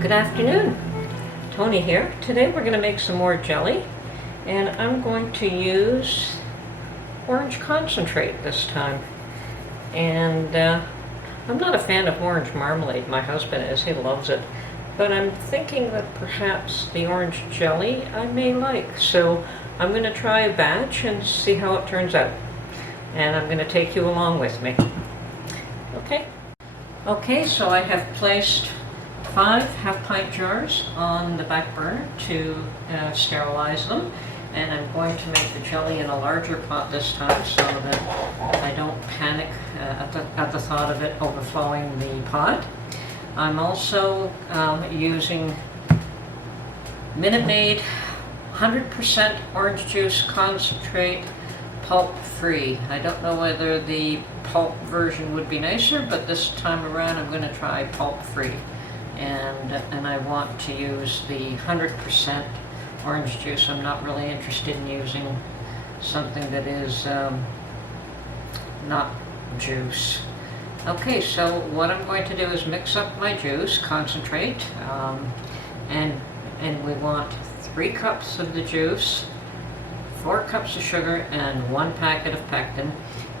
Good afternoon, Tony here. Today we're going to make some more jelly, and I'm going to use orange concentrate this time. And I'm not a fan of orange marmalade. My husband is, he loves it. But I'm thinking that perhaps the orange jelly I may like. So I'm going to try a batch and see how it turns out. And I'm going to take you along with me. Okay, so I have placed 5 half-pint jars on the back burner to sterilize them, and I'm going to make the jelly in a larger pot this time so that I don't panic at the thought of it overflowing the pot. I'm also using Minute Maid 100% orange juice concentrate, pulp free. I don't know whether the pulp version would be nicer, but this time around I'm going to try pulp free. And I want to use the 100% orange juice. I'm not really interested in using something that is not juice. Okay, so what I'm going to do is mix up my juice, concentrate, and we want 3 cups of the juice, 4 cups of sugar, and 1 packet of pectin.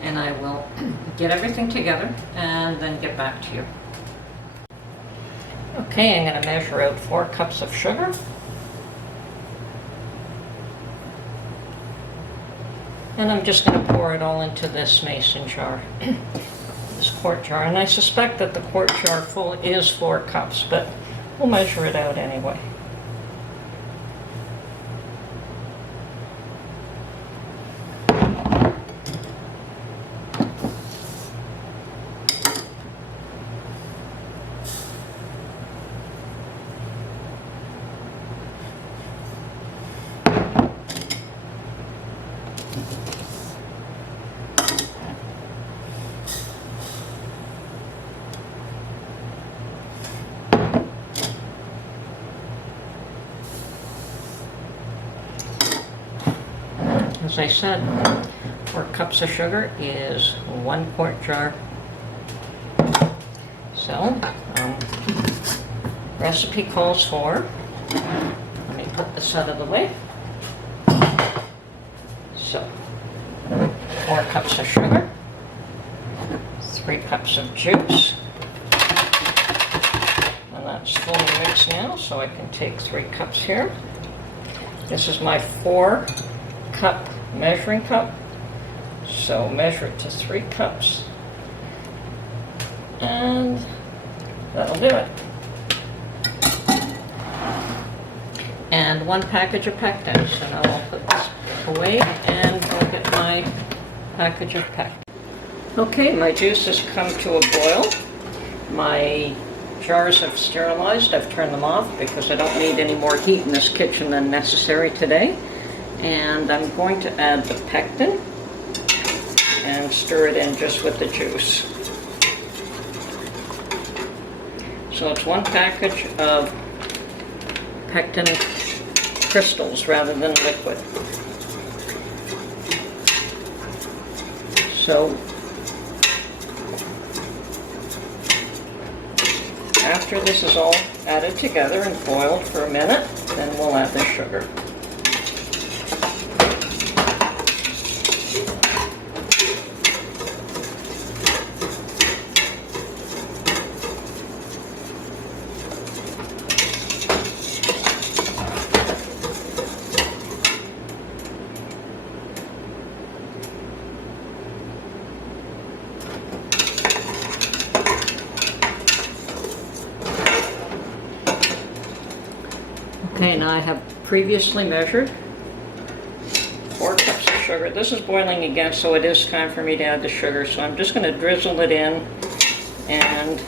And I will get everything together and then get back to you. Okay, I'm going to measure out 4 cups of sugar. And I'm just going to pour it all into this mason jar, this quart jar. And I suspect that the quart jar full is 4 cups, but we'll measure it out anyway. As I said, 4 cups of sugar is 1 quart jar. So, recipe calls for, let me put this out of the way. So, 4 cups of sugar, 3 cups of juice, and that's fully mixed now, so I can take 3 cups here. This is my 4-cup measuring cup, so measure it to 3 cups, and that'll do it. And 1 package of pectin, so now I'll put this away and go get my package of pectin. Okay, my juice has come to a boil. My jars have sterilized. I've turned them off because I don't need any more heat in this kitchen than necessary today. And I'm going to add the pectin and stir it in just with the juice. So it's 1 package of pectin crystals rather than liquid. So after this is all added together and boiled for a minute, then we'll add the sugar. Okay, now I have previously measured 4 cups of sugar. This is boiling again, so it is time for me to add the sugar. So I'm just going to drizzle it in and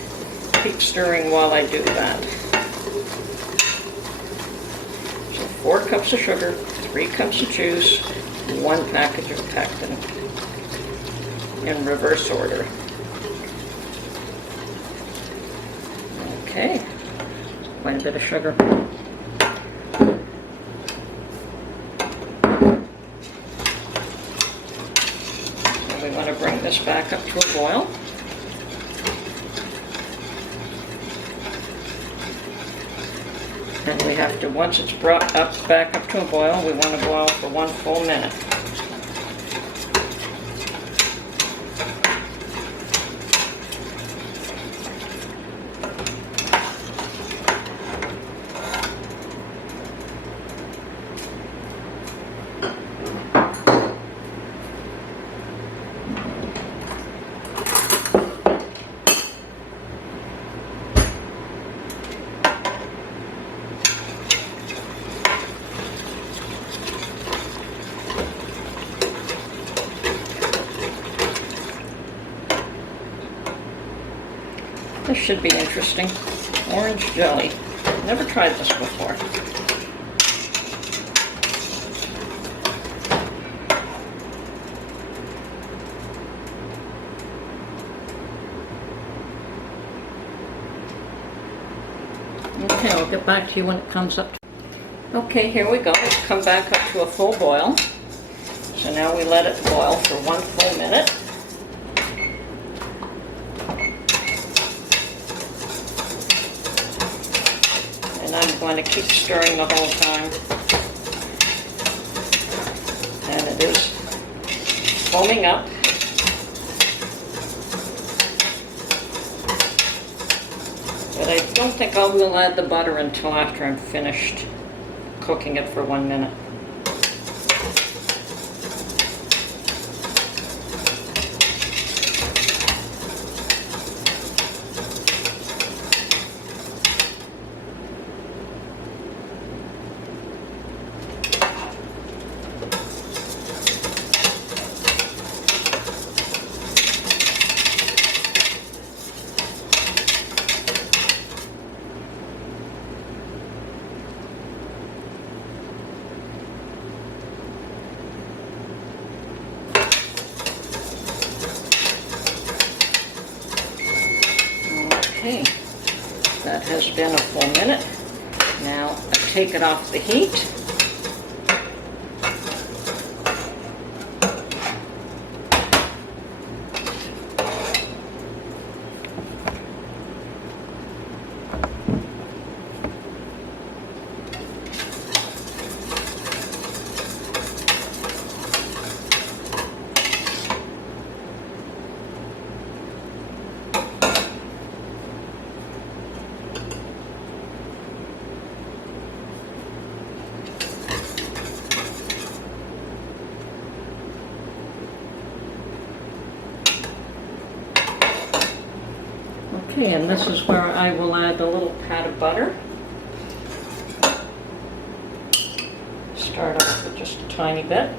keep stirring while I do that. So 4 cups of sugar, 3 cups of juice, 1 package of pectin in reverse order. Okay, quite a bit of sugar. We want to bring this back up to a boil. And we have to, once it's brought up, back up to a boil, we want to boil for 1 full minute. This should be interesting. Orange jelly. Never tried this before. Okay, I'll get back to you when it comes up. Okay, here we go. It's come back up to a full boil. So now we let it boil for 1 full minute. And I'm going to keep stirring the whole time. And it is foaming up. But I don't think I will add the butter until after I'm finished cooking it for 1 minute. Okay, that has been a full minute. Now I take it off the heat. Okay, and this is where I will add a little pat of butter. Start off with just a tiny bit.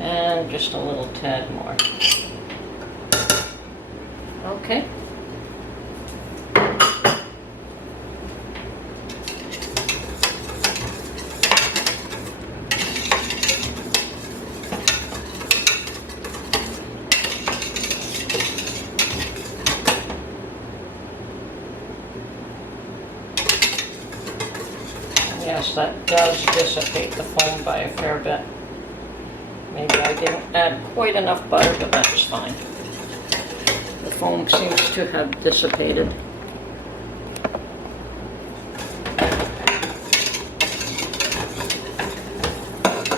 And just a little tad more. Okay. Yes, that does dissipate the foam by a fair bit. Maybe I didn't add quite enough butter, but that's fine. The foam seems to have dissipated.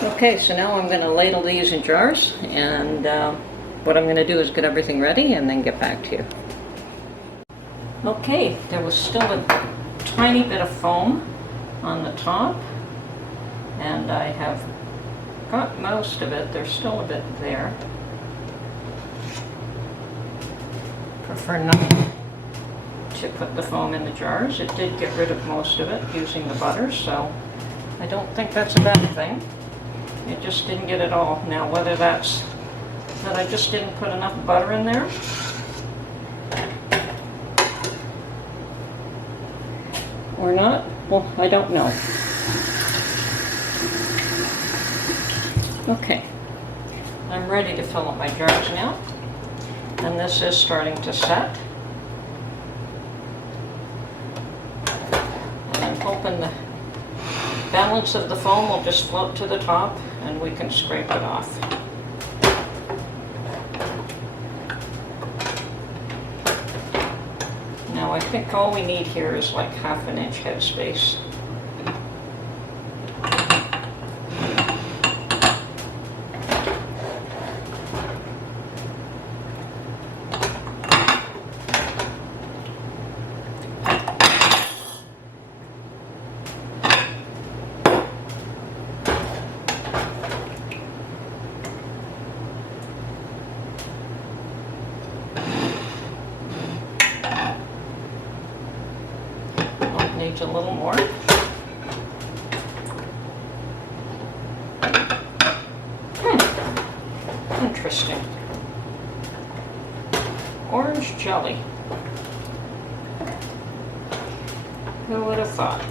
Okay, so now I'm going to ladle these in jars, and what I'm going to do is get everything ready and then get back to you. Okay, there was still a tiny bit of foam on the top, and I have got most of it. There's still a bit there. Prefer not to put the foam in the jars. It did get rid of most of it using the butter, so I don't think that's a bad thing. It just didn't get it all. Now whether that's that I just didn't put enough butter in there, or not, well, I don't know. Okay, I'm ready to fill up my jars now, and this is starting to set. And I'm hoping the balance of the foam will just float to the top and we can scrape it off. Now I think all we need here is like 1/2 inch headspace. Needs a little more. Interesting. Orange jelly. Who would have thought?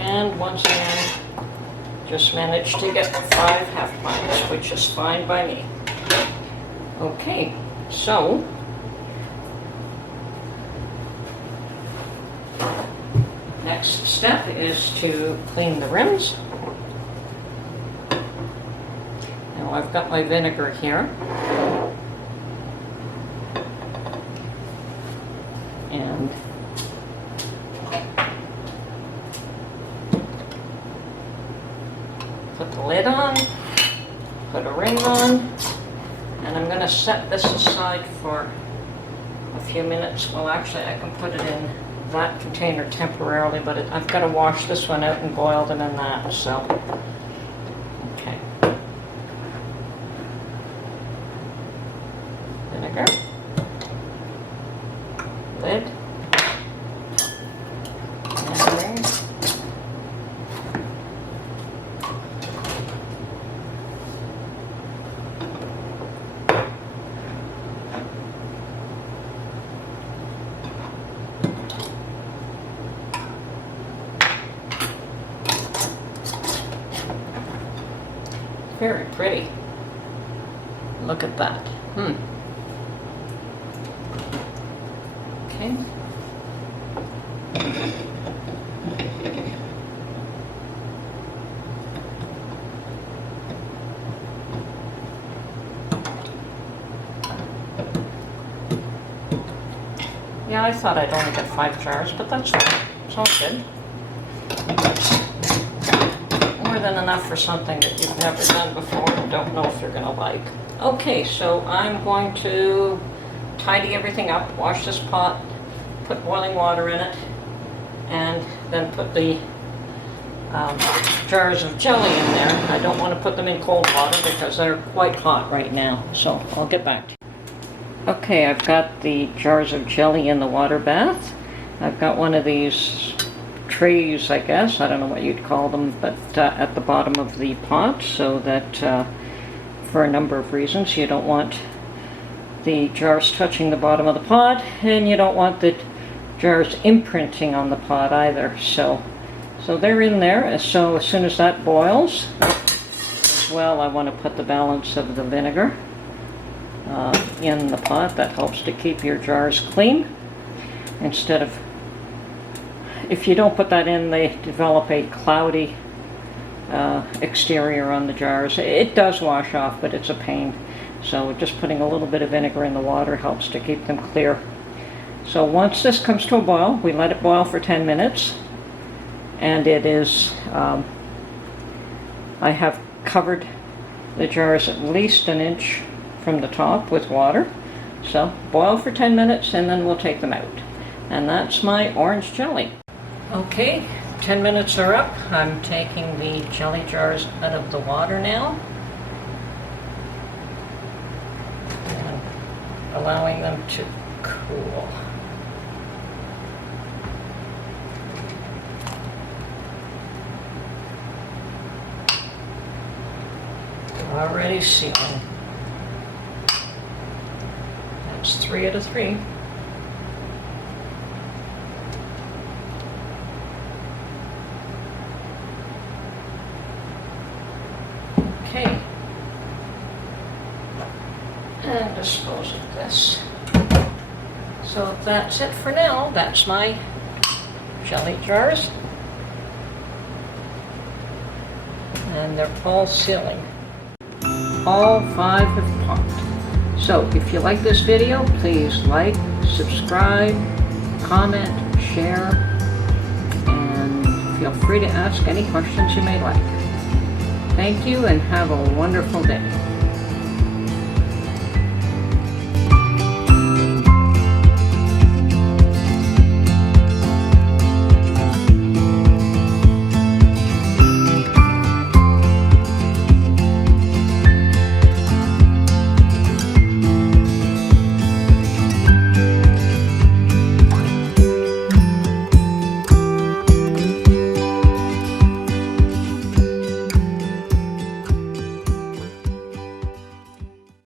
And once again, just managed to get 5 1/2 pints, which is fine by me. Okay, so next step is to clean the rims. Now I've got my vinegar here. And put the lid on, put a ring on, and I'm going to set this aside for a few minutes. Well, actually, I can put it in that container temporarily, but I've got to wash this one out and boil them in that, so. Okay. Vinegar. Lid. And ring. Very pretty. Look at that. Okay. Yeah, I thought I'd only get 5 jars, but that's fine. It's all good. More than enough for something that you've never done before and don't know if you're going to like. Okay, so I'm going to tidy everything up, wash this pot, put boiling water in it, and then put the jars of jelly in there. I don't want to put them in cold water because they're quite hot right now, so I'll get back to you. Okay, I've got the jars of jelly in the water bath. I've got one of these trays, I guess, I don't know what you'd call them, but at the bottom of the pot, so that for a number of reasons you don't want the jars touching the bottom of the pot, and you don't want the jars imprinting on the pot either. So they're in there. So as soon as that boils, as well, I want to put the balance of the vinegar in the pot. That helps to keep your jars clean. Instead of, if you don't put that in, they develop a cloudy exterior on the jars. It does wash off, but it's a pain. So just putting a little bit of vinegar in the water helps to keep them clear. So once this comes to a boil, we let it boil for 10 minutes. And it is, I have covered the jars at least an inch from the top with water. So boil for 10 minutes and then we'll take them out. And that's my orange jelly. Okay, 10 minutes are up. I'm taking the jelly jars out of the water now. And allowing them to cool. They're already sealing. That's 3 out of 3. Okay. And dispose of this. So that's it for now. That's my jelly jars. And they're all sealing. All 5 have popped. So if you like this video, please like, subscribe, comment, share, and feel free to ask any questions you may like. Thank you and have a wonderful day.